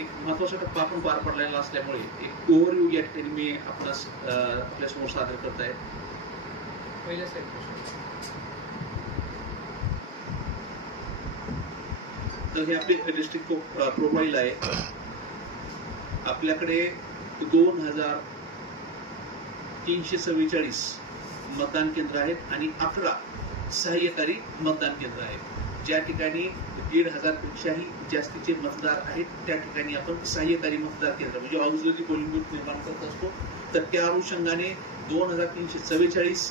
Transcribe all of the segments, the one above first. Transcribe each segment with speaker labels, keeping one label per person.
Speaker 1: एक महत्वाचा टप्पा आपण पार पडलेला असल्यामुळे एक ओव्हरव्ह्यू या ठिकाणी मी आपल्या समोर सादर करत आहे पहिल्या तर हे आपले डिस्ट्रिक्ट प्रोफाईल आहे आपल्याकडे दोन हजार तीनशे सव्वेचाळीस मतदान केंद्र आहेत आणि अकरा सहाय्यकारी मतदान केंद्र आहेत ज्या ठिकाणी दीड हजारपेक्षाही जास्तीचे मतदार आहेत त्या ठिकाणी आपण सहाय्यकारी मतदार केंद्र म्हणजे ऑक्झिलरी पोलिंग booth निर्माण करत असतो तर त्या अनुषंगाने दोन हजार तीनशे चव्वेचाळीस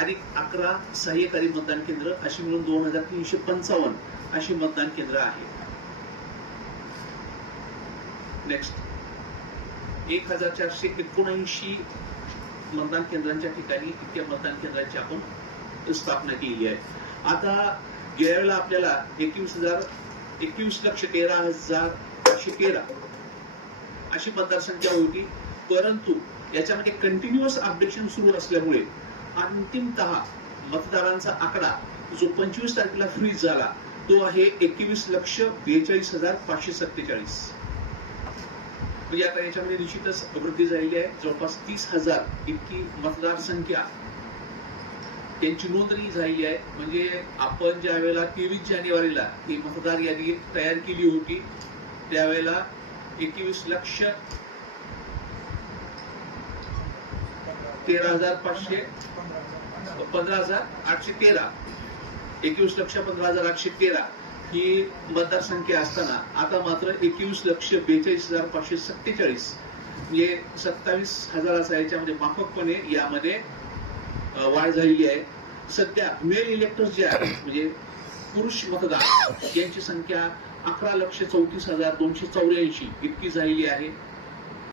Speaker 1: आणि अकरा सहाय्यकारी मतदान केंद्र अशी मिळून दोन हजार तीनशे पंचावन्न अशी मतदान केंद्र आहेत नेक्स्ट एक हजार चारशे एकोणऐंशी मतदान केंद्रांच्या ठिकाणी इतक्या मतदान केंद्रांची आपण स्थापना केली आहे आता गेल्या वेळेला आपल्याला एकवीस हजार एकवीस लक्ष तेरा हजार पाचशे तेरा अशी मतदारसंख्या होती परंतु याच्यामध्ये कंटिन्युअस अपडेशन सुरू असल्यामुळे अंतिमत मतदारांचा आकडा जो पंचवीस तारखेला फ्रीज झाला तो आहे एकवीस लक्ष बेचाळीस हजार पाचशे सत्तेचाळीस म्हणजे आता याच्यामध्ये निश्चितच वृद्धी झालेली आहे जवळपास तीस हजार इतकी मतदारसंख्या त्यांची नोंदणी झाली आहे म्हणजे आपण ज्या वेळेला तेवीस जानेवारीला ही मतदार यादी तयार केली होती त्यावेळेला एकवीस लक्ष तेरा हजार पाचशे पंधरा हजार आठशे तेरा एकवीस लक्ष पंधरा हजार आठशे तेरा ही मतदारसंख्या असताना आता मात्र एकवीस लक्ष बेचाळीस हजार पाचशे सत्तेचाळीस म्हणजे सत्तावीस हजार असा याच्यामध्ये माफकपणे यामध्ये वाढ झालेली आहे सध्या मेल इलेक्टर्स जे आहेत म्हणजे पुरुष मतदार यांची संख्या अकरा लक्ष चौतीस हजार दोनशे चौऱ्याऐंशी इतकी झालेली आहे